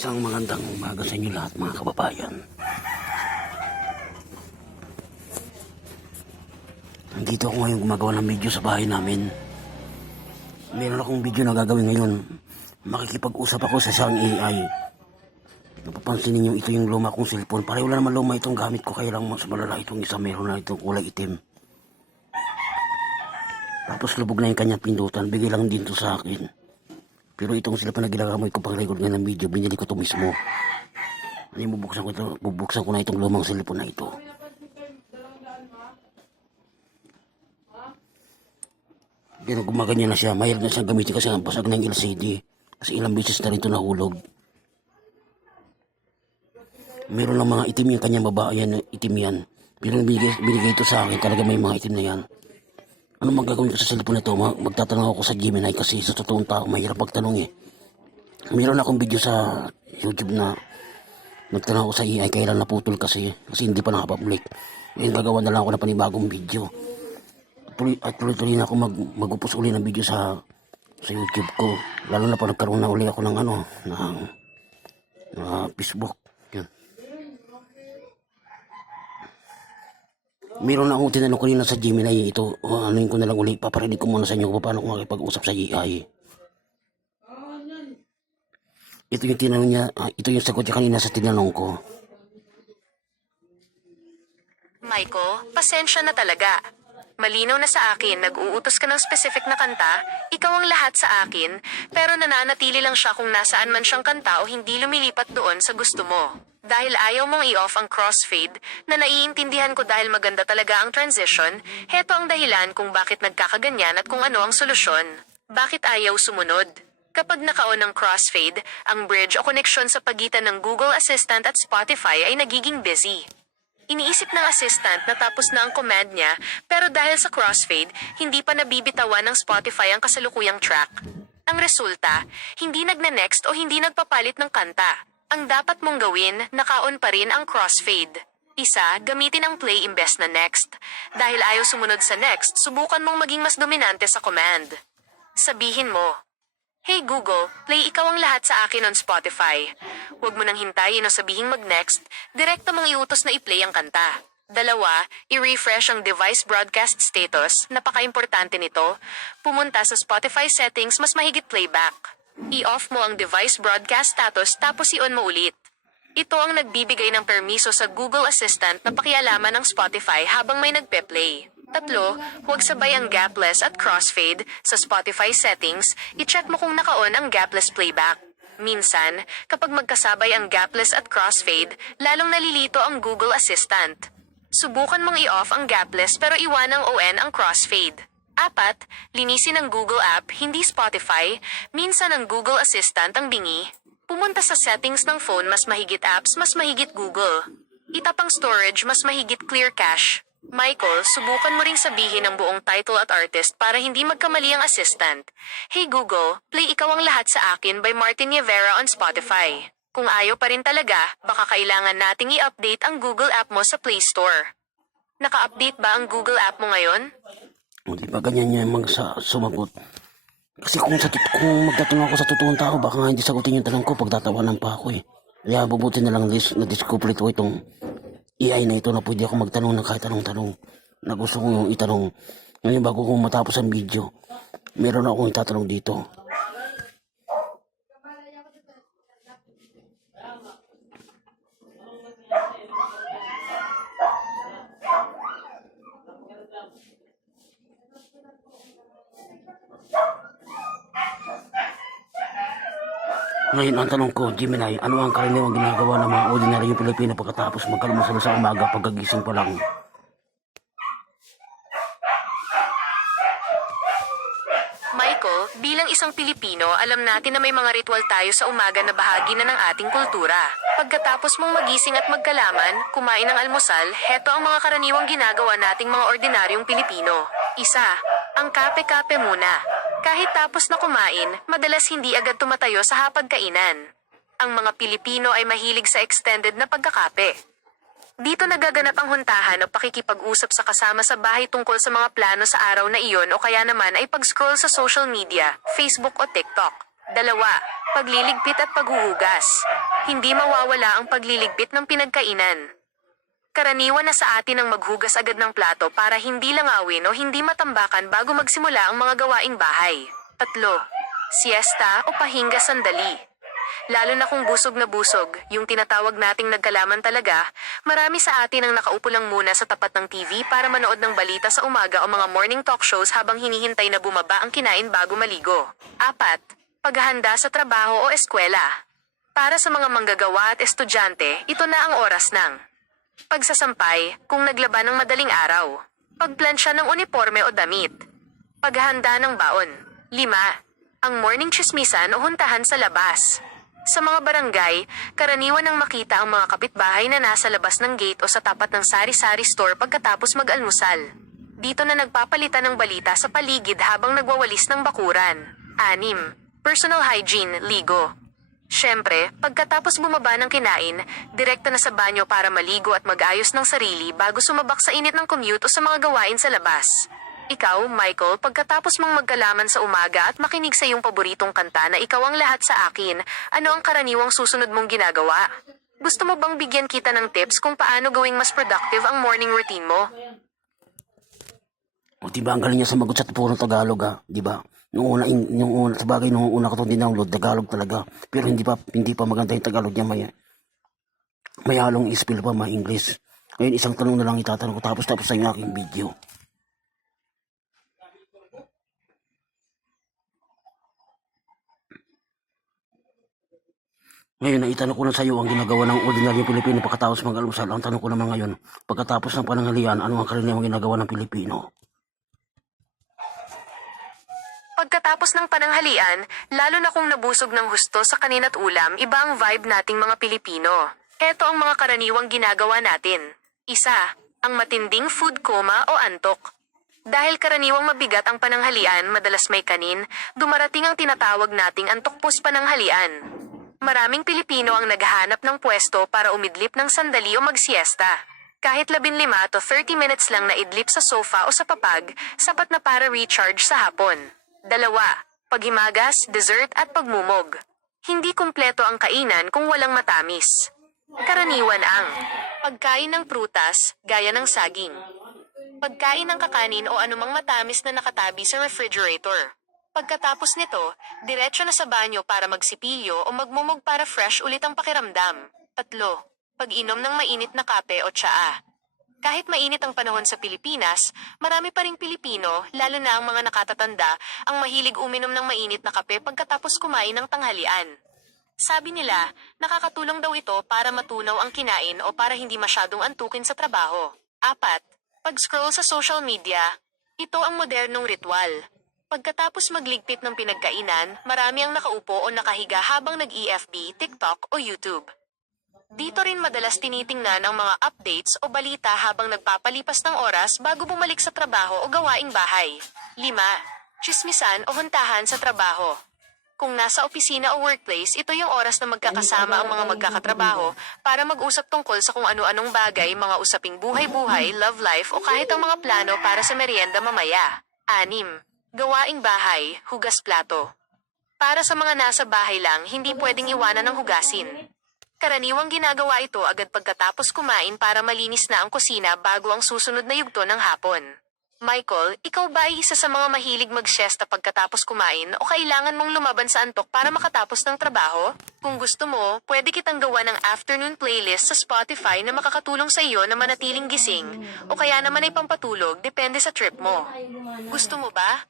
Isang magandang umaga sa inyo lahat mga kababayan. Nandito ako ngayon gumagawa ng video sa bahay namin. Meron akong video na gagawin ngayon. Makikipag-usap ako sa isang AI. Napapansin ninyo ito yung luma kong cellphone. Pareho lang naman luma itong gamit ko, kaya lang mas malala itong isa, meron na itong kulay itim. Tapos lubog na yung kanyang pindutan, bigay lang din to sa akin. Pero itong cellphone na ginagamit ko pang record nga ng video, binili ko to mismo. Ngayon bubuksan ko na itong lumang cellphone na ito. Pero gumaganyan na siya, mahirap na siyang gamitin kasi ang basag na yung LCD. Kasi ilang beses na rin ito nahulog. Meron lang mga itim yung kanyang baba, ayan, itim yan. Pero binigay ito sa akin, talaga may mga itim na yan. Ano magagawin ko sa cellphone na ito? Magtatanong ako sa Gemini kasi sa totoong tao, mahirap magtanong eh. Meron akong video sa YouTube na nagtanong ako sa AI, kaya lang naputol kasi hindi pa nakapublic. Ngayon gagawa na lang ako ng panibagong video. At tuloy-tuloy na ako mag-upos uli ng video sa YouTube ko. Lalo na pa nagkaroon na uli ako ng Facebook. Yan. Meron na akong tinanong kanina sa Gemini ito. Anuin ko na lang uli. Paparinig ko muna sa inyo kung paano ko makipag-usap sa AI. Ito yung tinanong niya. Ito yung sagot niya kanina sa tinanong ko. Michael, pasensya na talaga. Malinaw na sa akin, nag-uutos ka ng specific na kanta, ikaw ang lahat sa akin, pero nananatili lang siya kung nasaan man siyang kanta o hindi lumilipat doon sa gusto mo. Dahil ayaw mong i-off ang crossfade, na naiintindihan ko dahil maganda talaga ang transition, heto ang dahilan kung bakit nagkakaganyan at kung ano ang solusyon. Bakit ayaw sumunod? Kapag naka-on ang crossfade, ang bridge o connection sa pagitan ng Google Assistant at Spotify ay nagiging busy. Iniisip ng assistant na tapos na ang command niya, pero dahil sa crossfade, hindi pa nabibitawan ng Spotify ang kasalukuyang track. Ang resulta, hindi nagne-next o hindi nagpapalit ng kanta. Ang dapat mong gawin, naka-on pa rin ang crossfade. Isa, gamitin ang play imbes na next. Dahil ayaw sumunod sa next, subukan mong maging mas dominante sa command. Sabihin mo, "Hey Google, play ikaw ang lahat sa akin on Spotify." Huwag mo nang hintayin o sabihing mag-next, direkta mong iutos na i-play ang kanta. Dalawa, i-refresh ang device broadcast status, napaka-importante nito. Pumunta sa Spotify settings, mas mahigit playback. I-off mo ang device broadcast status tapos i-on mo ulit. Ito ang nagbibigay ng permiso sa Google Assistant na pakialaman ng Spotify habang may nagpe-play. Tatlo, huwag sabay ang gapless at crossfade. Sa Spotify settings, i-check mo kung naka-on ang gapless playback. Minsan, kapag magkasabay ang gapless at crossfade, lalong nalilito ang Google Assistant. Subukan mong i-off ang gapless pero iwanang on ang crossfade. Apat, linisin ang Google app, hindi Spotify. Minsan ang Google Assistant ang bingi. Pumunta sa settings ng phone, mas mahigit apps, mas mahigit Google. Itapang storage, mas mahigit clear cache. Michael, subukan mo ring sabihin ang buong title at artist para hindi magkamali ang assistant. "Hey Google, play ikaw ang lahat sa akin by Martin Rivera on Spotify." Kung ayaw pa rin talaga, baka kailangan nating i-update ang Google app mo sa Play Store. Naka-update ba ang Google app mo ngayon? Hindi ba ganyan niya sumagot? Kasi kung magtatanong ako sa totoong tao, baka nga hindi sagutin yung tanong ko, pagtatawanan pa ako eh. Kaya bubuti na lang na-discover ko itong AI na ito na pwede ako magtanong ng kahit anong tanong na gusto ko yung itanong. Ngayon bago ko matapos ang video, meron akong itatanong dito. Ngayon ang tanong ko, Gemini, ano ang karaniwang ginagawa ng mga ordinaryong Pilipino pagkatapos magkalmasal sa umaga pagkagising pa lang? Michael, bilang isang Pilipino, alam natin na may mga ritual tayo sa umaga na bahagi na ng ating kultura. Pagkatapos mong magising at magkalaman, kumain ng almusal, heto ang mga karaniwang ginagawa nating mga ordinaryong Pilipino. Isa, ang kape-kape muna. Kahit tapos na kumain, madalas hindi agad tumatayo sa hapagkainan. Ang mga Pilipino ay mahilig sa extended na pagkakape. Dito nagaganap ang huntahan o pakikipag-usap sa kasama sa bahay tungkol sa mga plano sa araw na iyon o kaya naman ay pag-scroll sa social media, Facebook o TikTok. 2. Pagliligpit at paghuhugas. Hindi mawawala ang pagliligpit ng pinagkainan. Karaniwan na sa atin ang maghugas agad ng plato para hindi langawin o hindi matambakan bago magsimula ang mga gawaing bahay. 3. Siesta o pahinga sandali. Lalo na kung busog na busog, yung tinatawag nating nagkalaman talaga, marami sa atin ang nakaupo lang muna sa tapat ng TV para manood ng balita sa umaga o mga morning talk shows habang hinihintay na bumaba ang kinain bago maligo. 4. Paghahanda sa trabaho o eskwela. Para sa mga manggagawa at estudyante, ito na ang oras ng pagsasampay kung naglaba ng madaling araw. Pagplansya ng uniforme o damit. Paghahanda ng baon. 5. Ang morning chismisan o huntahan sa labas. Sa mga barangay, karaniwan ang makita ang mga kapitbahay na nasa labas ng gate o sa tapat ng sari-sari store pagkatapos mag-almusal. Dito na nagpapalitan ng balita sa paligid habang nagwawalis ng bakuran. 6. Personal hygiene, ligo. Siyempre, pagkatapos bumaba ng kinain, direkta na sa banyo para maligo at mag-ayos ng sarili bago sumabak sa init ng commute o sa mga gawain sa labas. Ikaw, Michael, pagkatapos mong magkalaman sa umaga at makinig sa iyong paboritong kanta na ikaw ang lahat sa akin, ano ang karaniwang susunod mong ginagawa? Gusto mo bang bigyan kita ng tips kung paano gawing mas productive ang morning routine mo? O diba, ang galing niya sumagot sa purong Tagalog diba? Nung una, sa bagay, nung una ko itong dinownload, Tagalog talaga. Pero hindi pa maganda yung Tagalog niya, may halong spell pa, may English. Ngayon, isang tanong na lang itatanong ko, tapos sa yung aking video. Ngayon, naitanong ko na sa iyo ang ginagawa ng ordinaryong Pilipino pagkatapos mag-almusal. Ang tanong ko naman ngayon, pagkatapos ng pananghalian, ano ang karaniwang ginagawa ng Pilipino? Pagkatapos ng pananghalian, lalo na kung nabusog ng husto sa kanin at ulam, iba ang vibe nating mga Pilipino. Ito ang mga karaniwang ginagawa natin. 1. Ang matinding food coma o antok. Dahil karaniwang mabigat ang pananghalian, madalas may kanin, dumarating ang tinatawag nating antok pananghalian. Maraming Pilipino ang naghahanap ng pwesto para umidlip ng sandali o magsiesta. Kahit 15 to 30 minutes lang na idlip sa sofa o sa papag, sapat na para recharge sa hapon. 2. Paghimagas, dessert at pagmumog. Hindi kumpleto ang kainan kung walang matamis. Karaniwan ang pagkain ng prutas, gaya ng saging. Pagkain ng kakanin o anumang matamis na nakatabi sa refrigerator. Pagkatapos nito, diretso na sa banyo para magsipilyo o magmumog para fresh ulit ang pakiramdam. 3. Pag-inom ng mainit na kape o tsaa. Kahit mainit ang panahon sa Pilipinas, marami pa ring Pilipino, lalo na ang mga nakatatanda, ang mahilig uminom ng mainit na kape pagkatapos kumain ng tanghalian. Sabi nila, nakakatulong daw ito para matunaw ang kinain o para hindi masyadong antukin sa trabaho. 4. Pag-scroll sa social media. Ito ang modernong ritual. Pagkatapos magligpit ng pinagkainan, marami ang nakaupo o nakahiga habang nag-EFB, TikTok o YouTube. Dito rin madalas tinitingnan ang mga updates o balita habang nagpapalipas ng oras bago bumalik sa trabaho o gawaing bahay. 5. Tsismisan o huntahan sa trabaho. Kung nasa opisina o workplace, ito yung oras na magkakasama ang mga magkakatrabaho para mag-usap tungkol sa kung ano-anong bagay, mga usaping buhay-buhay, love life o kahit ang mga plano para sa merienda mamaya. 6. Gawaing bahay, hugas plato. Para sa mga nasa bahay lang, hindi pwedeng iwanan ng hugasin. Karaniwang ginagawa ito agad pagkatapos kumain para malinis na ang kusina bago ang susunod na yugto ng hapon. Michael, ikaw ba ay isa sa mga mahilig mag-siesta pagkatapos kumain o kailangan mong lumaban sa antok para makatapos ng trabaho? Kung gusto mo, pwede kitang gawa ng afternoon playlist sa Spotify na makakatulong sa iyo na manatiling gising o kaya naman ay pampatulog, depende sa trip mo. Gusto mo ba?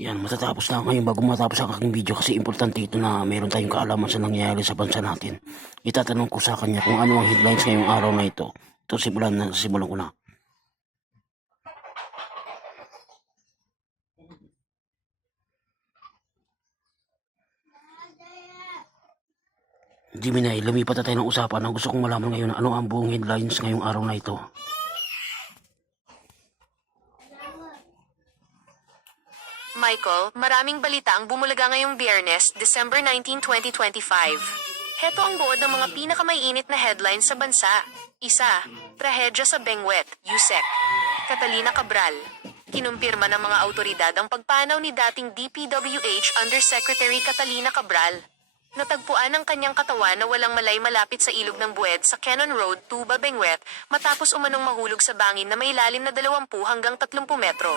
Yan, matatapos na ngayon bago matapos ang aking video kasi importante ito na meron tayong kaalaman sa nangyayari sa bansa natin. Itatanong ko sa kanya kung ano ang headlines ngayong araw na ito. Ito simulan ko na. Gemini, lumipat na tayo ng usapan. Ang gusto kong malaman ngayon ano ang buong headlines ngayong araw na ito. Michael, maraming balita ang bumulaga ngayong Biyernes, December 19, 2025. Heto ang buod ng mga pinakamaiinit na headlines sa bansa. 1. Trahedya sa Benguet, Yusek. Catalina Cabral. Kinumpirma ng mga autoridad ang pagpanaw ni dating DPWH Undersecretary Catalina Cabral. Natagpuan ang kanyang katawan na walang malay malapit sa ilog ng Buwed sa Cannon Road, Tuba, Benguet, matapos umanong mahulog sa bangin na may lalim na 20 hanggang 30 metro.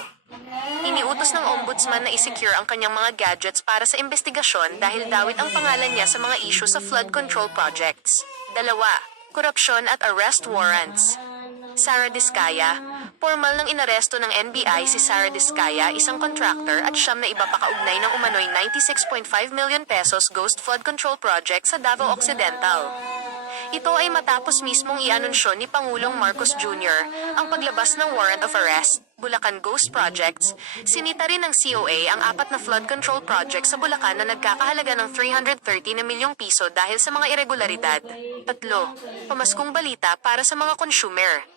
Iniutos ng ombudsman na isecure ang kanyang mga gadgets para sa investigasyon dahil dawit ang pangalan niya sa mga issue sa flood control projects. 2. Korupsyon at arrest warrants. Sara Diskaya, formal nang inaresto ng NBI si Sara Diskaya, isang contractor at siyam na iba pa kaugnay ng umano'y 96.5 million pesos ghost flood control project sa Davao Occidental. Ito ay matapos mismong ianunsyo ni Pangulong Marcos Jr. ang paglabas ng warrant of arrest, Bulacan Ghost Projects. Sinita rin ng COA ang 4 na flood control projects sa Bulacan na nagkakahalaga ng 330 na milyong piso dahil sa mga irregularidad. 3. Pamaskong balita para sa mga consumer.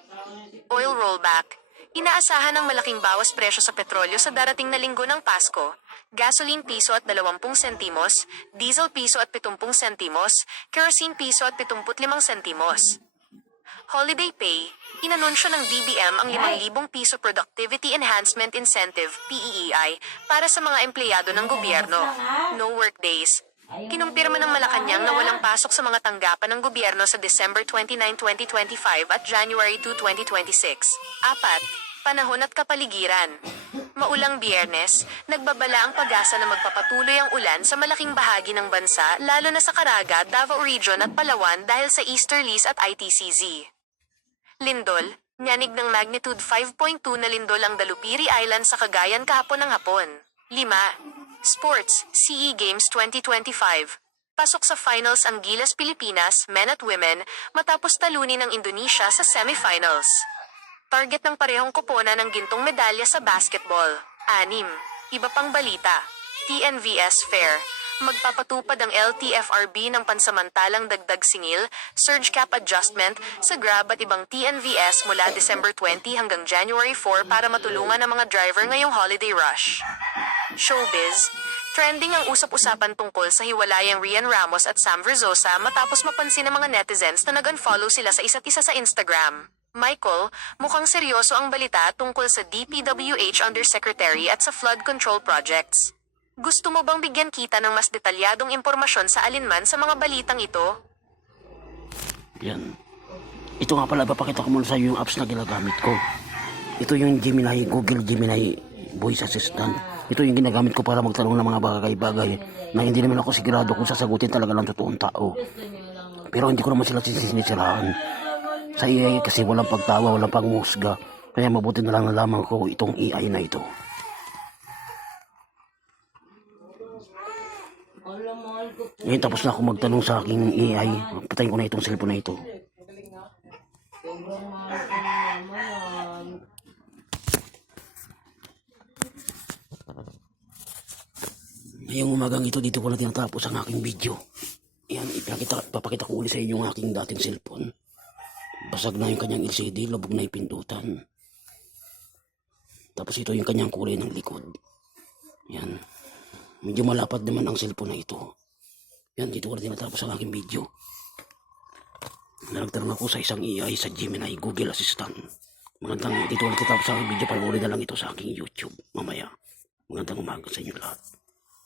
Oil rollback. Inaasahan ng malaking bawas presyo sa petrolyo sa darating na linggo ng Pasko. Gasoline piso at 20 sentimos, diesel piso at 70 sentimos, kerosene piso at 75 sentimos. Holiday pay. Inanunsyo ng DBM ang 5,000 piso Productivity Enhancement Incentive, PEEI, para sa mga empleyado ng gobyerno. No work days. Kinumpirma ng Malacanang na walang pasok sa mga tanggapan ng gobyerno sa December 29, 2025 at January 2, 2026. 4. Panahon at kapaligiran. Maulang Biyernes, nagbabala ang pag-asa na magpapatuloy ang ulan sa malaking bahagi ng bansa lalo na sa Caraga, Davao Region at Palawan dahil sa easterlies at ITCZ. Lindol, nyanig ng magnitude 5.2 na lindol ang Dalupiri Island sa Cagayan kahapon ng hapon. 5. Sports, CE Games 2025. Pasok sa finals ang Gilas Pilipinas, men at women, matapos talunin ng Indonesia sa semifinals. Target ng parehong koponan ng gintong medalya sa basketball. 6. Iba pang balita. TNVS Fair. Magpapatupad ang LTFRB ng pansamantalang dagdag singil, surge cap adjustment, sa Grab at ibang TNVS mula December 20 hanggang January 4 para matulungan ang mga driver ngayong holiday rush. Showbiz. Trending ang usap-usapan tungkol sa hiwalayang Rian Ramos at Sam Verzosa matapos mapansin ng mga netizens na nag-unfollow sila sa isa't isa sa Instagram. Michael, mukhang seryoso ang balita tungkol sa DPWH Undersecretary at sa flood control projects. Gusto mo bang bigyan kita ng mas detalyadong impormasyon sa alinman sa mga balitang ito? Yan. Ito nga pala, papakita ko muna sa iyo yung apps na ginagamit ko. Ito yung Gemini, Google Gemini Voice Assistant. Ito yung ginagamit ko para magtanong ng mga bagay-bagay na hindi naman ako sigurado kung sasagutin talaga ng totoong tao. Pero hindi ko naman sila sinisiraan. Sa AI kasi walang pagtawa, walang pangmusga. Kaya mabuti na lang nalaman ko itong AI na ito. Ngayon tapos na ako magtanong sa aking AI. Patayin ko na itong cellphone na ito. Ngayong umagang ito, dito ko na tinatapos ang aking video. Yan, papakita ko ulit sa inyo ang aking dating cellphone. Basag na yung kanyang LCD, labog na yung pindutan. Tapos ito yung kanyang kulay ng likod. Yan. Medyo malapad naman ang cellphone na ito. Yan, dito ko na tinatapos ang aking video. Nagtanong ako sa isang AI sa Gemini, Google Assistant. Magandang, dito ko na tinatapos ang aking video. Panoorin na lang ito sa aking YouTube mamaya. Magandang umaga sa inyo lahat.